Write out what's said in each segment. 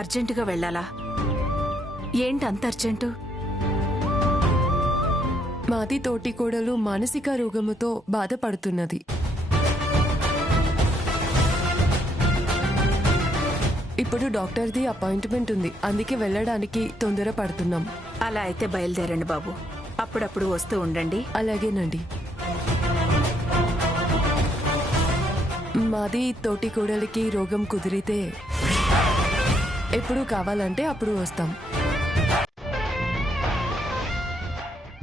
అర్జెంటుగా వెళ్ళాలా? ఏంటి అంత అర్జెంటు? మాది తోటి కోడలు మానసిక రోగముతో బాధపడుతున్నది. ఇప్పుడు డాక్టర్ది అపాయింట్మెంట్ ఉంది, అందుకే వెళ్ళడానికి తొందరపడుతున్నాం. అలా అయితే బయలుదేరండి బాబు. అప్పుడప్పుడు వస్తూ ఉండండి. అలాగేనండి. మాది తోటి కోడలికి రోగం కుదిరితే ఎప్పుడు కావాలంటే అప్పుడు వస్తాం.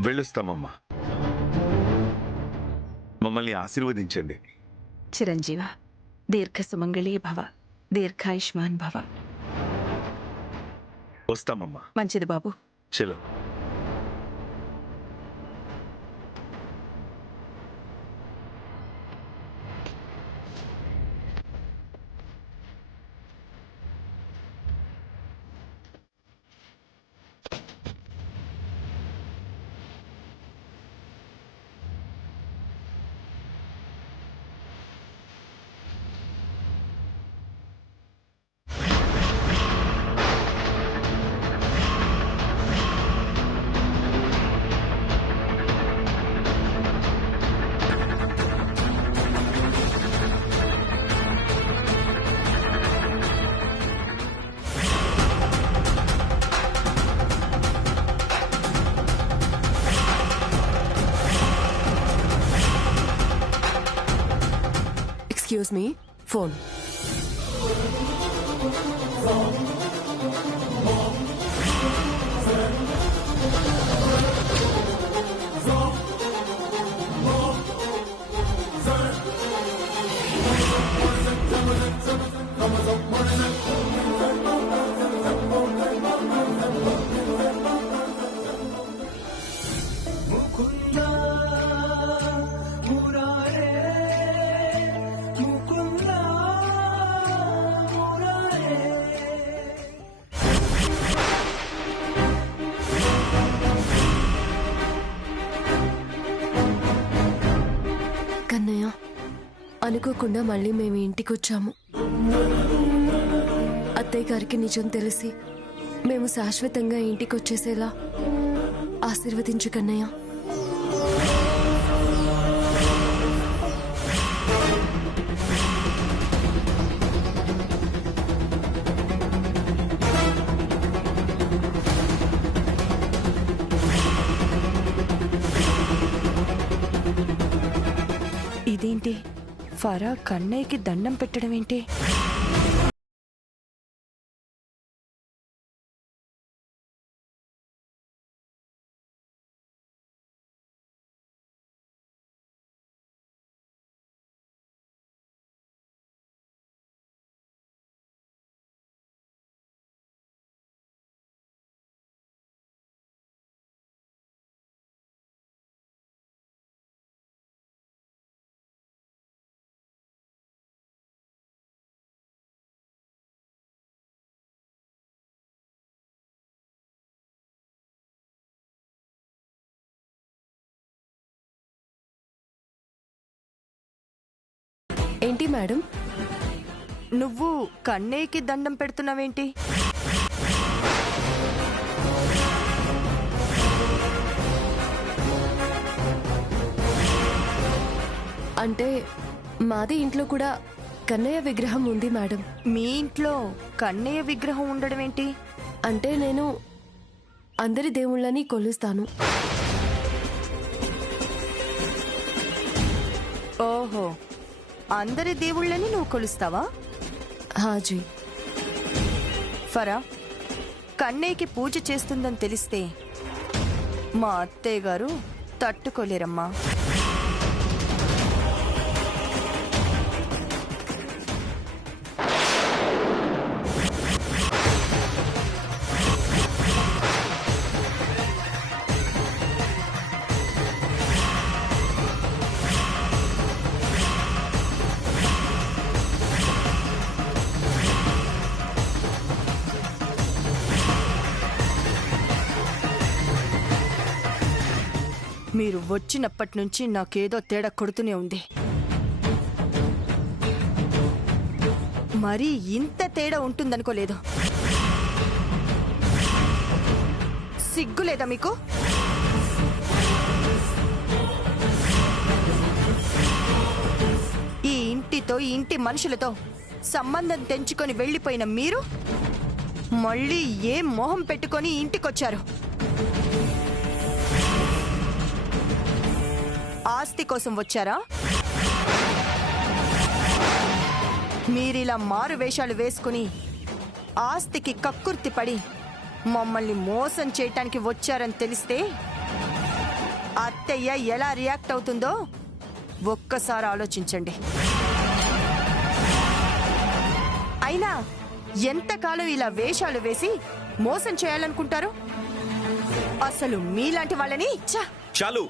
వెళ్ళొస్తామమ్మా. మమ్మల్ని ఆశీర్వదించండి. చిరంజీవ, దీర్ఘ సుమంగళీ భవ, దీర్ఘాయుష్మాన్ భవ. వస్తామమ్మా. మంచిది బాబు. చలో. Excuse me, phone. కన్నయ్య, అనుకోకుండా మళ్ళీ మేము ఇంటికి వచ్చాము. అత్తయ్య గారికి నిజం తెలిసి మేము శాశ్వతంగా ఇంటికి వచ్చేసేలా ఆశీర్వదించు కన్నయ్య. ఇదేంటి, ఫరా కన్నయ్యకి దండం పెట్టడం ఏంటి? ఏంటి మేడం, నువ్వు కన్నయ్యకి దండం పెడుతున్నావేంటి? అంటే మాది ఇంట్లో కూడా కన్నయ్య విగ్రహం ఉంది మేడం. మీ ఇంట్లో కన్నయ్య విగ్రహం ఉండడం ఏంటి? అంటే నేను అందరి దేవుళ్ళని కొలుస్తాను. ఓహో, అందరి దేవుళ్ళని నువ్వు కొలుస్తావా? హాజీ. ఫరా, కన్నయ్యకి పూజ చేస్తుందని తెలిస్తే మా అత్తయ్య గారు తట్టుకోలేరమ్మా. మీరు వచ్చినప్పటి నుంచి నాకేదో తేడా కొడుతూనే ఉంది. మరీ ఇంత తేడా ఉంటుందనుకోలేదు. సిగ్గు లేదా మీకు? ఈ ఇంటితో ఈ ఇంటి మనుషులతో సంబంధం తెంచుకొని వెళ్ళిపోయిన మీరు మళ్ళీ ఏ మొహం పెట్టుకొని ఇంటికొచ్చారు? ఆస్తి కోసం వచ్చారా? మీరిలా మారు వేషాలు వేసుకుని ఆస్తికి కక్కుర్తి పడి మమ్మల్ని మోసం చేయటానికి వచ్చారని తెలిస్తే అత్తయ్య ఎలా రియాక్ట్ అవుతుందో ఒక్కసారి ఆలోచించండి. అయినా ఎంతకాలం ఇలా వేషాలు వేసి మోసం చేయాలనుకుంటారు? అసలు మీలాంటి వాళ్ళని చాలు.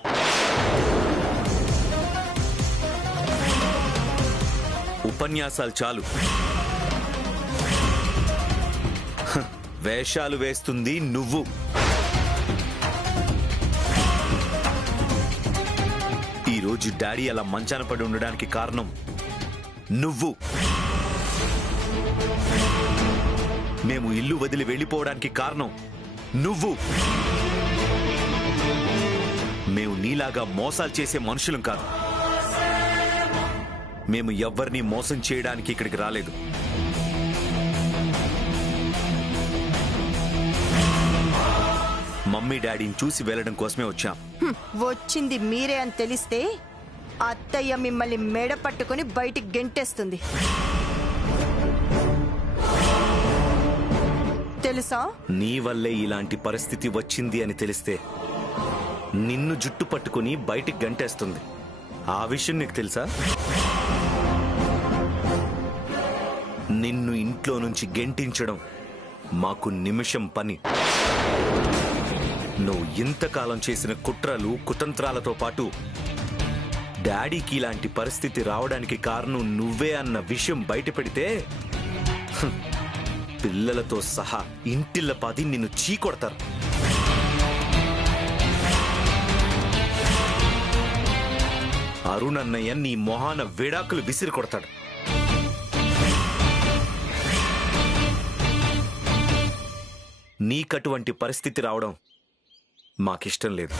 ఉపన్యాసాలు చాలు. వేషాలు వేస్తుంది నువ్వు. ఈరోజు డాడీ అలా మంచాన పడి ఉండడానికి కారణం నువ్వు. మేము ఇల్లు వదిలి వెళ్ళిపోవడానికి కారణం నువ్వు. మేము నీలాగా మోసాలు చేసే మనుషులం కాదు. మేము ఎవ్వరినీ మోసం చేయడానికి ఇక్కడికి రాలేదు. మమ్మీ డాడీని చూసి వెళ్ళడం కోసమే వచ్చాం. వచ్చింది మీరే అని తెలిస్తే అత్తయ్య మిమ్మల్ని మెడ పట్టుకుని బయటికి గెంటేస్తుంది తెలుసా? నీ వల్లే ఇలాంటి పరిస్థితి వచ్చింది అని తెలిస్తే నిన్ను జుట్టు పట్టుకుని బయటికి గంటేస్తుంది. ఆ విషయం నీకు తెలుసా? నిన్ను ఇంట్లో నుంచి గెంటించడం మాకు నిమిషం పని. నువ్వు ఇంతకాలం చేసిన కుట్రలు కుతంత్రాలతో పాటు డాడీకి ఇలాంటి పరిస్థితి రావడానికి కారణం నువ్వే అన్న విషయం బయటపెడితే పిల్లలతో సహా ఇంటిల్లపాది నిన్ను చీకొడతారు. అరుణ్ అన్నయ్య నీ మొహాన విడాకులు విసిరి కొడతాడు. నీకటువంటి పరిస్థితి రావడం మాకిష్టం లేదు.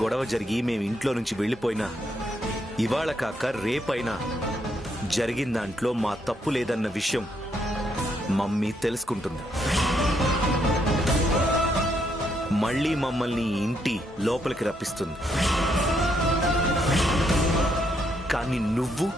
గొడవ జరిగి మేము ఇంట్లో నుంచి వెళ్ళిపోయినా ఇవాళ కాక రేపైనా జరిగిన దాంట్లో మా తప్పు లేదన్న విషయం మమ్మీ తెలుసుకుంటుంది. మళ్ళీ మమ్మల్ని ఇంటి లోపలికి రప్పిస్తుంది. కానీ నువ్వు